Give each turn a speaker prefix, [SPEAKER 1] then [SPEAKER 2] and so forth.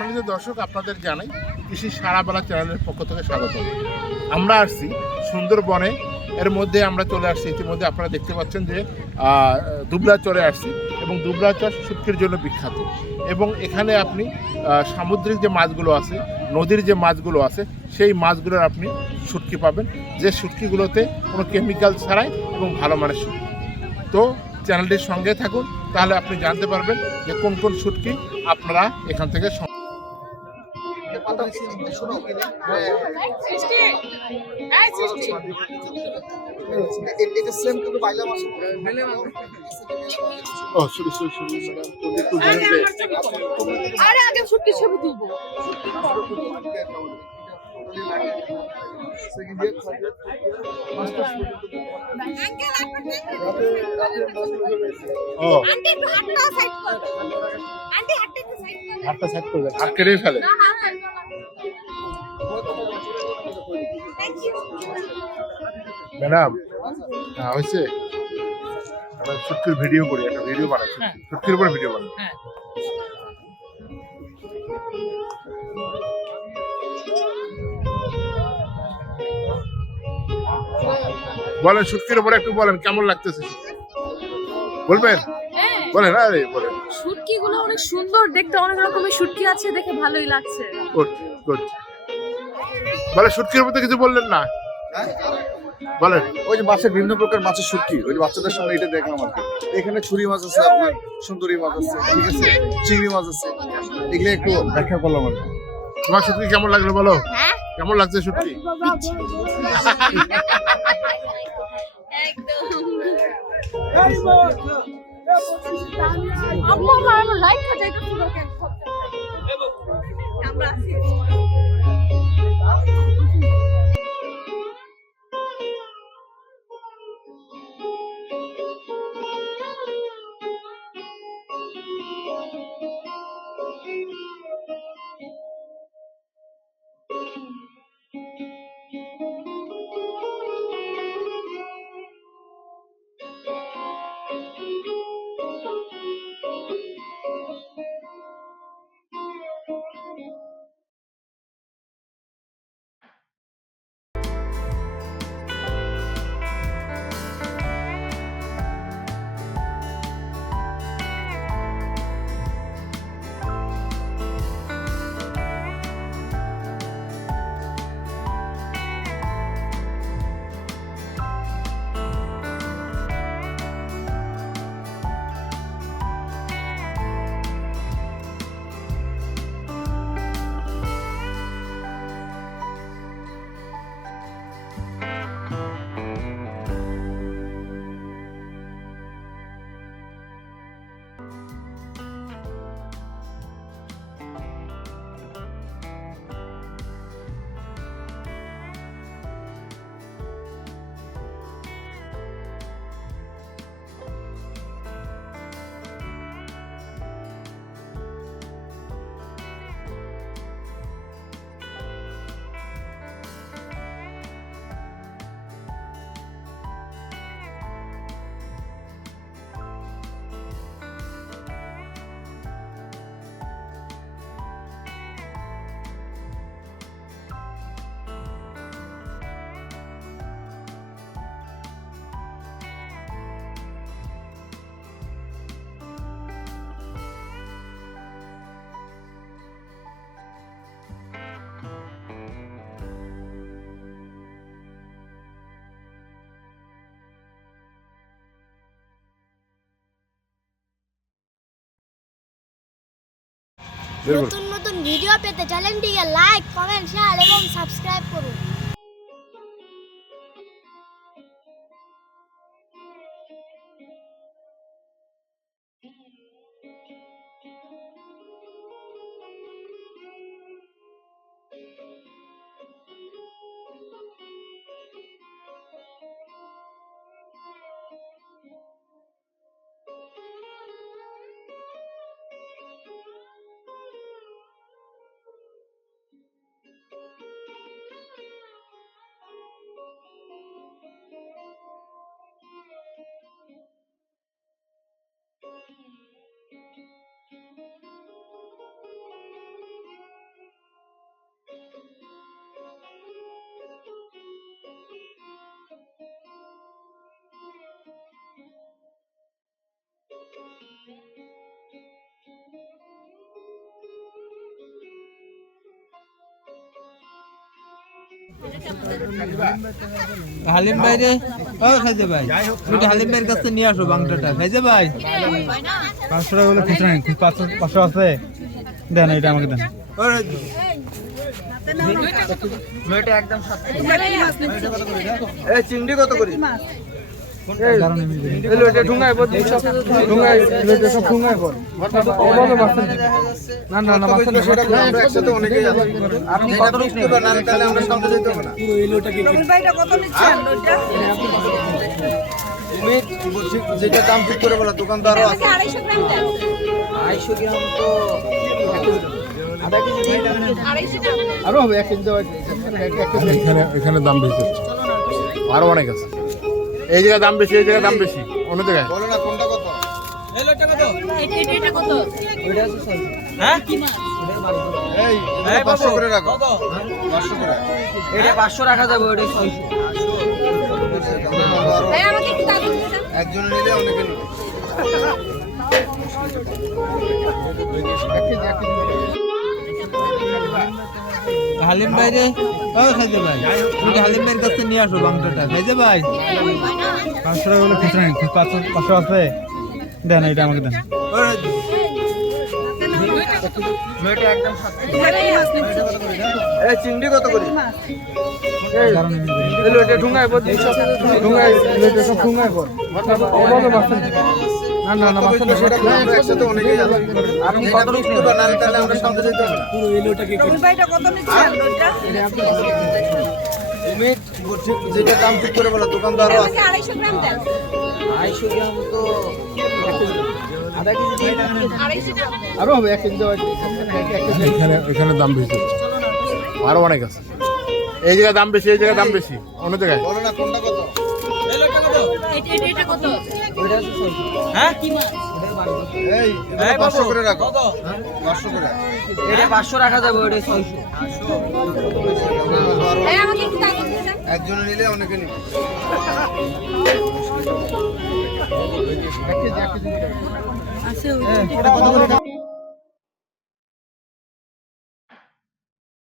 [SPEAKER 1] সম্মানিত দর্শক আপনাদের জানাই কৃষি সারাবেলা চ্যানেলের পক্ষ থেকে স্বাগত। আমরা আসছি সুন্দরবনে এর মধ্যে আমরা চলে আসছি। ইতিমধ্যে আপনারা দেখতে পাচ্ছেন যে আহ, দুবলা চরে আসছি এবং দুবলা চর শুটকির জন্য বিখ্যাত। এবং এখানে আপনি সামুদ্রিক যে মাছগুলো আছে নদীর যে মাছগুলো আছে সেই মাছগুলোর আপনি শুটকি পাবেন। যে শুটকিগুলোতে কোনো কেমিক্যাল ছাড়াই এবং ভালো মানের শুটকি। তো চ্যানেলটির সঙ্গে থাকুন তাহলে আপনি জানতে পারবেন যে কোন কোন শুটকি আপনারা এখান থেকে ও শুরু শুরু শুরু একটু
[SPEAKER 2] আরে
[SPEAKER 1] জোরে দে।
[SPEAKER 2] আমার ছবি তুলো। আরে আগে ছুটকি ছবি তুলবো। আঙ্কেল
[SPEAKER 1] ও।
[SPEAKER 2] আন্টি একটু হাতটা
[SPEAKER 1] ম্যাডাম হ্যাঁ হয়েছে? আমরা শুটকির ভিডিও করি একটা ভিডিও বানাচ্ছি। শুটকির উপরে ভিডিও বানাই।
[SPEAKER 2] হ্যাঁ।
[SPEAKER 1] বলেন শুটকির উপরে একটু বলেন কেমন লাগতেছে? বলবেন?
[SPEAKER 2] হ্যাঁ।
[SPEAKER 1] বলেন আরে বলেন।
[SPEAKER 2] শুটকি গুলো অনেক সুন্দর দেখতে অনেক রকমের শুটকি আছে দেখে ভালোই লাগছে।
[SPEAKER 1] গুড গুড বলে শুটকির উপরে কিছু বললেন না। বলেন।
[SPEAKER 3] ওই যে মাছের বিভিন্ন প্রকার মাছের শুটকি ওই যে বাচ্চাদের সঙ্গে এটা দেখলাম আর কি। এখানে ছুরি মাছ আছে আপনার সুন্দরী মাছ আছে ঠিক আছে? চিংড়ি মাছ আছে। এগুলো একটু ব্যাখ্যা করলাম আর
[SPEAKER 1] তোমার শুটকি কেমন লাগল বলো?
[SPEAKER 2] হ্যাঁ?
[SPEAKER 1] কেমন লাগছে শুটকি?
[SPEAKER 2] আমার
[SPEAKER 4] নতুন নতুন ভিডিও পেতে চ্যানেলটিকে লাইক কমেন্ট শেয়ার এবং সাবস্ক্রাইব করুন।
[SPEAKER 5] হালিম ভাই রে? ও খাইজে ভাই। তুমি হালিম ভাইয়ের কাছে নিয়ে আসো বাংলাটা। খাইজে ভাই?
[SPEAKER 6] পাঁচশো টাকা বলে খুচরা নেই পাঁচশো পাঁচশো আছে? দেন এটা আমাকে দেন।
[SPEAKER 5] এই চিংড়ি কত করে?
[SPEAKER 3] আপনি কত যেটা দাম ঠিক করে বলা দোকানদারও আছে।
[SPEAKER 5] আড়াইশো গ্রাম তো
[SPEAKER 3] আরও হবে এক কেজি দেওয়া
[SPEAKER 1] এখানে এখানে দাম বেশি আরও অনেক আছে। এই জায়গায় দাম বেশি এই জায়গায় দাম বেশি। অন্য জায়গায়।
[SPEAKER 3] বলো না কোনটা কত?
[SPEAKER 5] হ্যাঁ?
[SPEAKER 3] এই
[SPEAKER 5] এই
[SPEAKER 3] পাঁচশো
[SPEAKER 5] বাবু,
[SPEAKER 3] করে রাখো।
[SPEAKER 5] কত?
[SPEAKER 3] পাঁচশো করে।
[SPEAKER 5] এটা পাঁচশো রাখা যাবে ওটা ছয়শো।
[SPEAKER 3] একজনে নিলে অনেকে নিবে
[SPEAKER 5] হালিম ভাই রে। ও খাইছে ভাই। তুমি হালিম ভাইয়ের কাছে নিয়ে আসো বাংলাটা খাইছে ভাই?
[SPEAKER 6] পাঁচশো টাকা বলে খুচরা নেই পাঁচশো পাঁচশো আছে। দেন এটা আমাকে দেন।
[SPEAKER 5] চিংড়ি কত করে?
[SPEAKER 3] সেটা আমরা একসাথে অনেকেই আপনি কত তাহলে আমরা সামনে যেতে হবে না তুমি যেটা দাম ঠিক করে বলো দোকানদারও আছে।
[SPEAKER 5] আড়াইশো গ্রাম তো আধা কেজি দিয়ে
[SPEAKER 3] আরও হবে এক কেজি দেওয়া
[SPEAKER 1] এখানে এখানে দাম বেশি। আরও অনেক আছে। এই জায়গায় দাম বেশি এই জায়গায় দাম বেশি। অন্য জায়গায়।
[SPEAKER 3] বলো না কোনটা কত
[SPEAKER 5] হ্যাঁ?
[SPEAKER 3] এই
[SPEAKER 5] এই বাবু,
[SPEAKER 3] পাঁচশো করে রাখো। পাঁচশো করে
[SPEAKER 5] এটা পাঁচশো রাখা যাবে ওটা ছয়শো।
[SPEAKER 3] একজনে নিলে অনেকে নিবে।
[SPEAKER 2] আছে